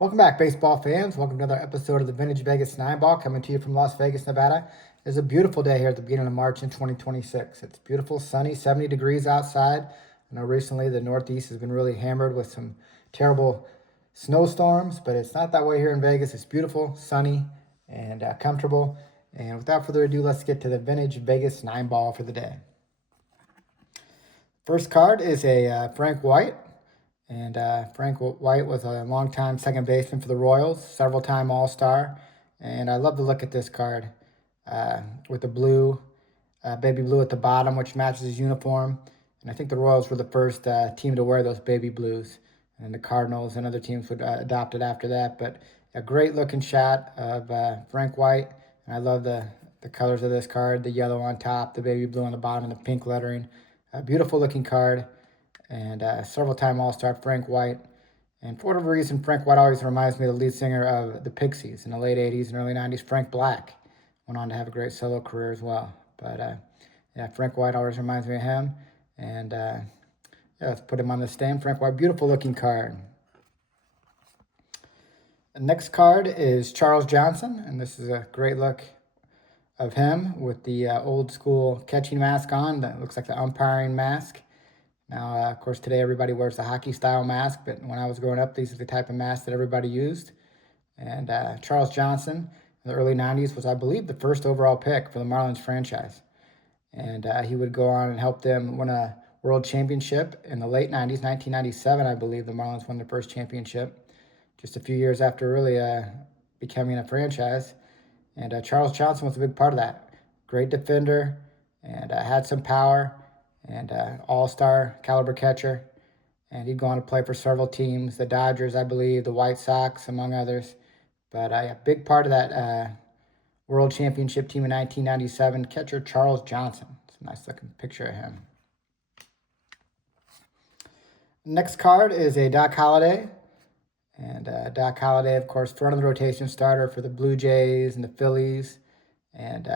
Welcome back, baseball fans. Welcome to another episode of the Vintage Vegas 9 Ball, coming to you from Las Vegas, Nevada. It's a beautiful day here at the beginning of March in 2026. It's beautiful, sunny, 70 degrees outside. I know recently the Northeast has been really hammered with some terrible snowstorms, but it's not that way here in Vegas. It's beautiful, sunny, and comfortable. And without further ado, let's get to the Vintage Vegas 9 Ball for the day. First card is a Frank White. And Frank White was a longtime second baseman for the Royals, several-time All-Star. And I love to look at this card with the blue, baby blue at the bottom, which matches his uniform. And I think the Royals were the first team to wear those baby blues. And the Cardinals and other teams would adopt it after that. But a great-looking shot of Frank White. And I love the colors of this card, the yellow on top, the baby blue on the bottom, and the pink lettering. A beautiful-looking card. And several-time All-Star Frank White. And for whatever reason, Frank White always reminds me of the lead singer of the Pixies in the late 80s and early 90s, Frank Black. Went on to have a great solo career as well. But yeah, Frank White always reminds me of him. And yeah, let's put him on the stand. Frank White, beautiful-looking card. The next card is Charles Johnson, and this is a great look of him with the old-school catching mask on. That looks like the umpiring mask. Now, of course, today everybody wears the hockey-style mask, but when I was growing up, these are the type of masks that everybody used. And Charles Johnson, in the early 90s, was, I believe, the first overall pick for the Marlins franchise. And he would go on and help them win a world championship in the late 90s, 1997, I believe, the Marlins won their first championship, just a few years after really becoming a franchise. And Charles Johnson was a big part of that. Great defender and had some power. And all-star caliber catcher. And he'd go on to play for several teams, the Dodgers, I believe, the White Sox, among others. But a big part of that World Championship team in 1997, catcher Charles Johnson. It's a nice-looking picture of him. Next card is a Doc Holliday. And Doc Holliday, of course, front of the rotation starter for the Blue Jays and the Phillies. And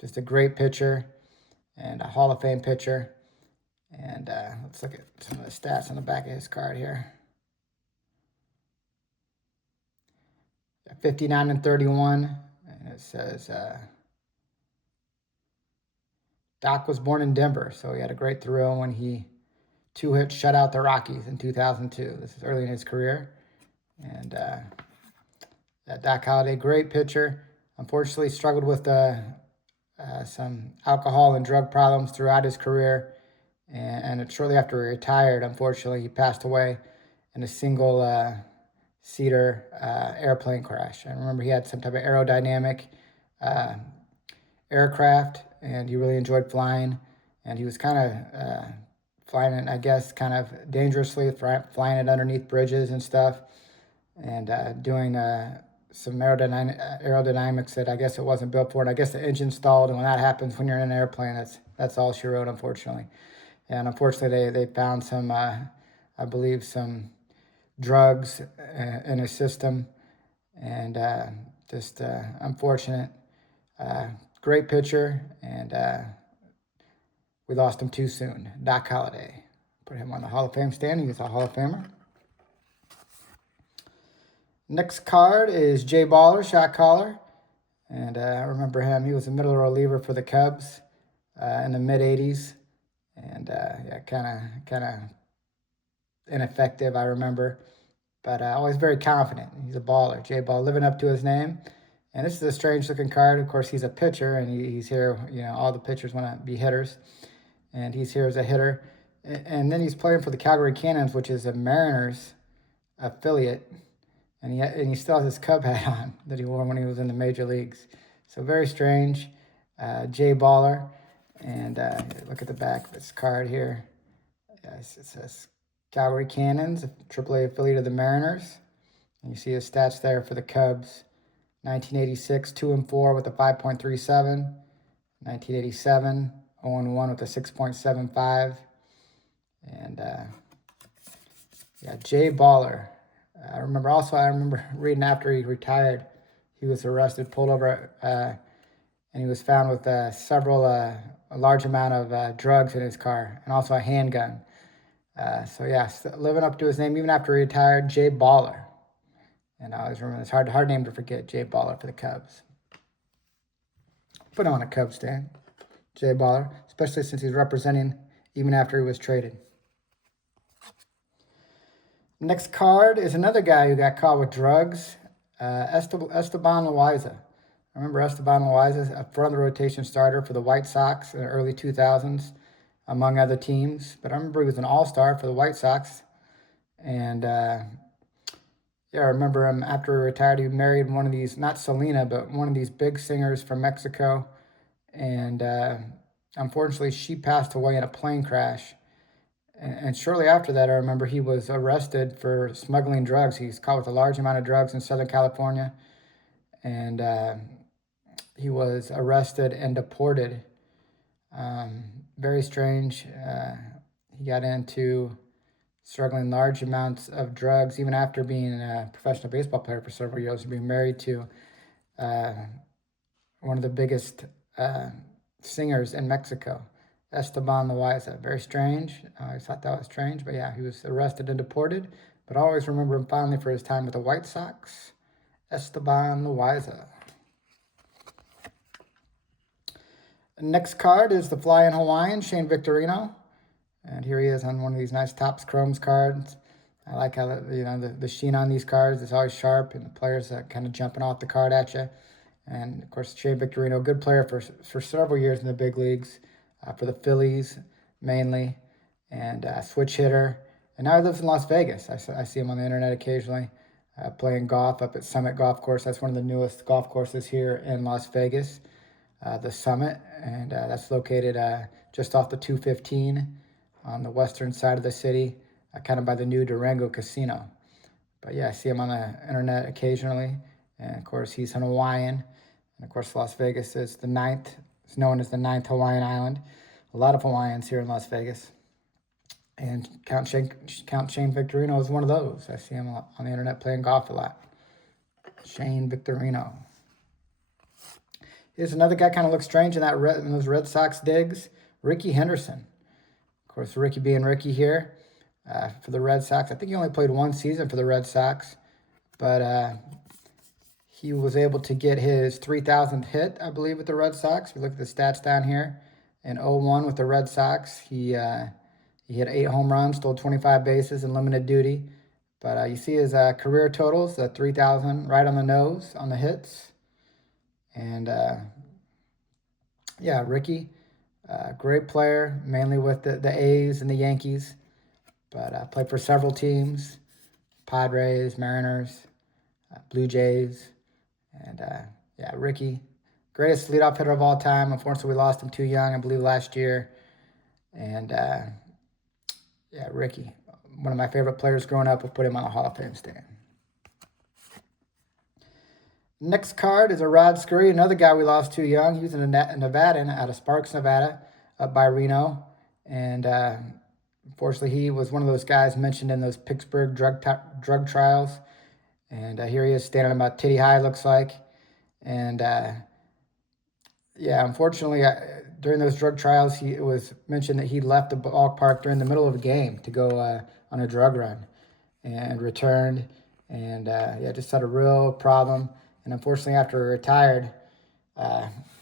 just a great pitcher and a Hall of Fame pitcher. And let's look at some of the stats on the back of his card here. 59 and 31, and it says Doc was born in Denver, so he had a great thrill when he two-hit shut out the Rockies in 2002. This is early in his career. And Doc Holliday, great pitcher. Unfortunately, struggled with some alcohol and drug problems throughout his career. And shortly after he retired, unfortunately, he passed away in a single-seater airplane crash. I remember he had some type of aerodynamic aircraft, and he really enjoyed flying. And he was kind of flying it, I guess, kind of dangerously, flying it underneath bridges and stuff, and doing some aerodynamics that I guess it wasn't built for. And I guess the engine stalled, and when that happens when you're in an airplane, that's all she wrote, unfortunately. And unfortunately, they found some, I believe, some drugs in his system. And just unfortunate. Great pitcher. And we lost him too soon. Doc Holliday. Put him on the Hall of Fame stand. He's a Hall of Famer. Next card is Jay Baller, shot caller. And I remember him. He was a middle reliever for the Cubs in the mid-'80s. And yeah, kind of ineffective, I remember. But always very confident. He's a baller. Jay Ball, living up to his name. And this is a strange-looking card. Of course, he's a pitcher, and he's here. You know, all the pitchers want to be hitters. And he's here as a hitter. And then he's playing for the Calgary Cannons, which is a Mariners affiliate. And he still has his Cub hat on that he wore when he was in the major leagues. So very strange. Jay Baller. And look at the back of this card here. Yes, it says Calgary Cannons, a AAA affiliate of the Mariners. And you see his stats there for the Cubs. 1986, 2-4 with a 5.37. 1987, 0-1 with a 6.75. And yeah, Jay Baller. I remember reading after he retired, he was arrested, pulled over, and he was found with a large amount of drugs in his car, and also a handgun. So yeah, living up to his name even after he retired, Jay Baller. And I always remember, it's hard name to forget, Jay Baller for the Cubs. Put him on a Cubs stand, Jay Baller, especially since he's representing even after he was traded. Next card is another guy who got caught with drugs, Esteban Loaiza. I remember Esteban Loaiza, a front of the rotation starter for the White Sox in the early 2000s, among other teams. But I remember he was an all-star for the White Sox. And yeah, I remember him after he retired. He married one of these, not Selena, but one of these big singers from Mexico. And unfortunately, she passed away in a plane crash. And shortly after that, I remember he was arrested for smuggling drugs. He's caught with a large amount of drugs in Southern California. And he was arrested and deported. Very strange. He got into struggling large amounts of drugs, even after being a professional baseball player for several years, being married to one of the biggest singers in Mexico, Esteban Loaiza. Very strange. I always thought that was strange, but yeah, he was arrested and deported. But I always remember him fondly for his time with the White Sox, Esteban Loaiza. Next card is the Flying Hawaiian, Shane Victorino. And here he is on one of these nice Topps Chromes cards. I like how the sheen on these cards is always sharp, and the players kind of jumping off the card at you. And of course, Shane Victorino, good player for several years in the big leagues, for the Phillies mainly, and switch hitter. And now he lives in Las Vegas. I see him on the internet occasionally, playing golf up at Summit Golf Course. That's one of the newest golf courses here in Las Vegas, the Summit, and that's located just off the 215 on the western side of the city, kind of by the new Durango Casino. But yeah, I see him on the internet occasionally. And of course, he's an Hawaiian. And of course, Las Vegas is it's known as the ninth Hawaiian island. A lot of Hawaiians here in Las Vegas. And Count Shane Victorino is one of those. I see him on the internet playing golf a lot. Shane Victorino. Here's another guy kind of looks strange in those Red Sox digs. Rickey Henderson. Of course, Ricky being Ricky here for the Red Sox. I think he only played one season for the Red Sox. But he was able to get his 3,000th hit, I believe, with the Red Sox. If you look at the stats down here, in 01 with the Red Sox, he hit 8 home runs, stole 25 bases in limited duty. But you see his career totals, 3,000, right on the nose on the hits. And yeah, Ricky, great player, mainly with the A's and the Yankees. But played for several teams, Padres, Mariners, Blue Jays. And yeah, Ricky, greatest leadoff hitter of all time. Unfortunately, we lost him too young, I believe, last year. And yeah, Ricky, one of my favorite players growing up. We'll put him on a Hall of Fame stand. Next card is a Rod Scurry, another guy we lost too young. He was in Nevada, out of Sparks, Nevada, up by Reno. And unfortunately, he was one of those guys mentioned in those Pittsburgh drug trials. And here he is standing about titty high, looks like. And yeah, unfortunately, during those drug trials, it was mentioned that he left the ballpark during the middle of a game to go on a drug run and returned. And yeah, just had a real problem. And unfortunately, after he retired,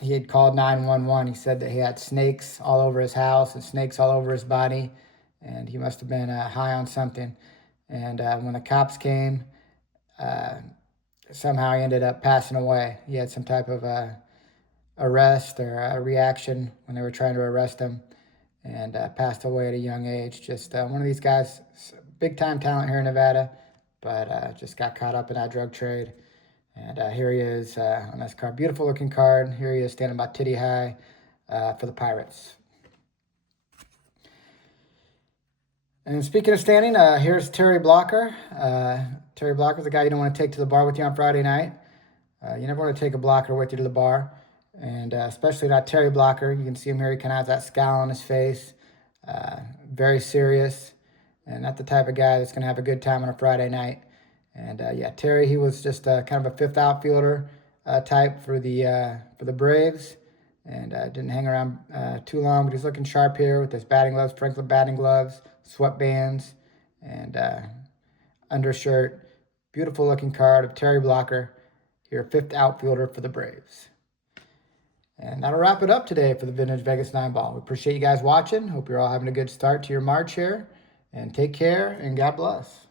he had called 911. He said that he had snakes all over his house and snakes all over his body. And he must have been high on something. And when the cops came, somehow he ended up passing away. He had some type of arrest or a reaction when they were trying to arrest him, and passed away at a young age. Just one of these guys, big time talent here in Nevada, but just got caught up in that drug trade. And here he is on this card. Beautiful looking card. Here he is standing about titty high for the Pirates. And speaking of standing, here's Terry Blocker. Terry Blocker's the guy you don't want to take to the bar with you on Friday night. You never want to take a blocker with you to the bar. And especially not Terry Blocker. You can see him here. He kind of has that scowl on his face. Very serious. And not the type of guy that's going to have a good time on a Friday night. And yeah, Terry, he was just kind of a fifth outfielder type for the Braves. And didn't hang around too long. But he's looking sharp here with his batting gloves, Franklin batting gloves, sweatbands, and undershirt. Beautiful looking card of Terry Blocker, your 5th outfielder for the Braves. And that'll wrap it up today for the Vintage Vegas 9 Ball. We appreciate you guys watching. Hope you're all having a good start to your March here. And take care and God bless.